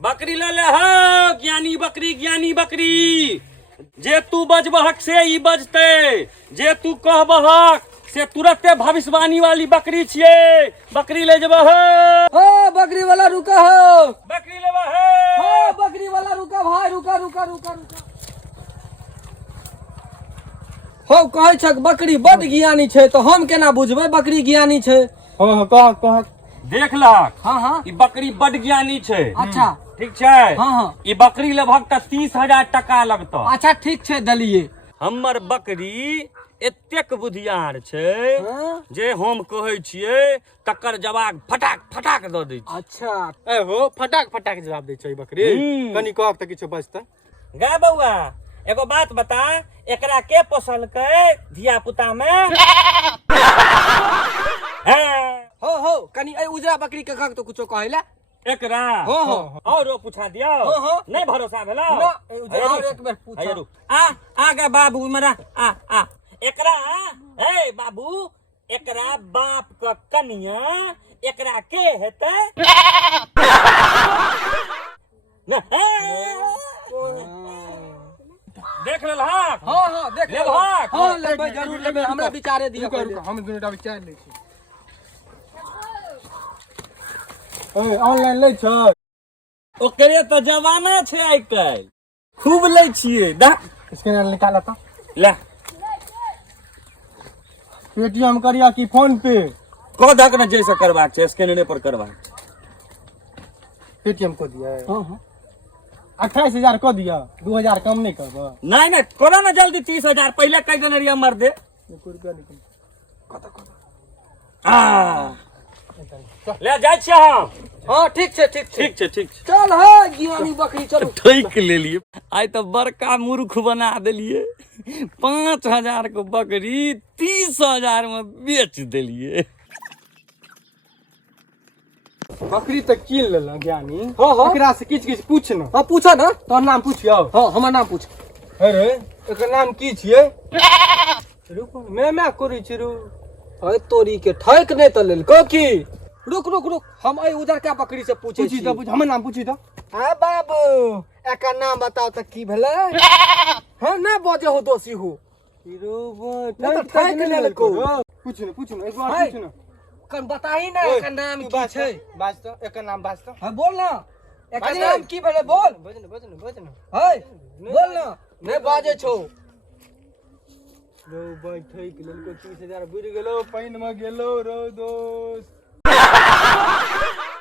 बकरी ले ले हो ज्ञानी बकरी जे तू बजबहक से ई बजते जे तू कहबहक से तुरंते भविष्यवाणी वाली बकरी छिए बकरी ले जब हो बकरी वाला रुका हो बकरी लेबा हो बकरी वाला रुका भाई रुका हो कहै छक बकरी बड ज्ञानी छै तो हम केना बुझबै बकरी ज्ञानी छै कह देख लहक हाँ ई बकरी बड ज्ञानी छै अच्छा ठीक छै हाँ ई बकरी लेबहक त 30,000 टका लगतो अच्छा ठीक छै दलिए हमर बकरी एतेक बुधियार छै जे हम कहै छियै तकर जवाब फटाक दऽ दै छै अच्छा ए हो फटाक जवाब दै छै बकरी कनी कहक त किछो बजतै गा बौआ एगो बात बता एकरा के पोसलकै धिया पुता में हो कनी ए उजरा बकरी के कहक तो कुछो कहैला एकरा और पूछा दियो नहीं भरोसा भेलो एक बेर पूछ आगे बाबू मरा आ एकरा ए बाबू एकरा बाप का कनिया एकरा के हेतै देख लेल हां देख ले भाग हां लेबै जरूर लेबै हमरा विचारे दियो हम दुनूटा विचार लै छी ओए ऑनलाइन लै छ ओकरे तो जमाना छै आइ काल्हि खूब लै छियै स्कैनर निकाल त ले पेटीएम करिया कि फोन पे कह दक न जैसे करबाक छै स्कैनरे पर करबाक पेटीएम को दिया हां 28,000 को दिया 2,000 कम नहीं करब नहीं करो ना जल्दी 30,000 पहले कह देने रहिए मर दे 1 रुपया निकल ले जाय छियै हम हां ठीक छै चल हो ज्ञानी बकरी चलो ठीक ले लिए आइ तो बड़का मूर्ख बना देलिए 5,000 को बकरी 30,000 में बेच देलिए बकरी त कीन लेला ज्ञानी हां एकरा से किछ पूछ न हां पूछा ना तोहर नाम पूछियो हां हमर नाम पूछ अरे एकर नाम की छियै रुक मैं करै छी रु अरे तोरी के ठैक नै त लेलको की रुक हम ए उजरका बकरी से पूछै छी त बुझ हमर नाम पूछि त हां बाबू एकर नाम बताओ त की भेलै हां ना बजे हो दोषी हो ठैक लेलको पूछ न एक बार पूछ न कन बताही ना एकर नाम की छै बाज त एकर नाम बाज त हां बोल ना एकर नाम की भेलै बोल बजन है बोल ना नै बाजे छौ रो बैठै के लेल को 30,000 बुझ गेलो पाइन में गेलो रो दोस्त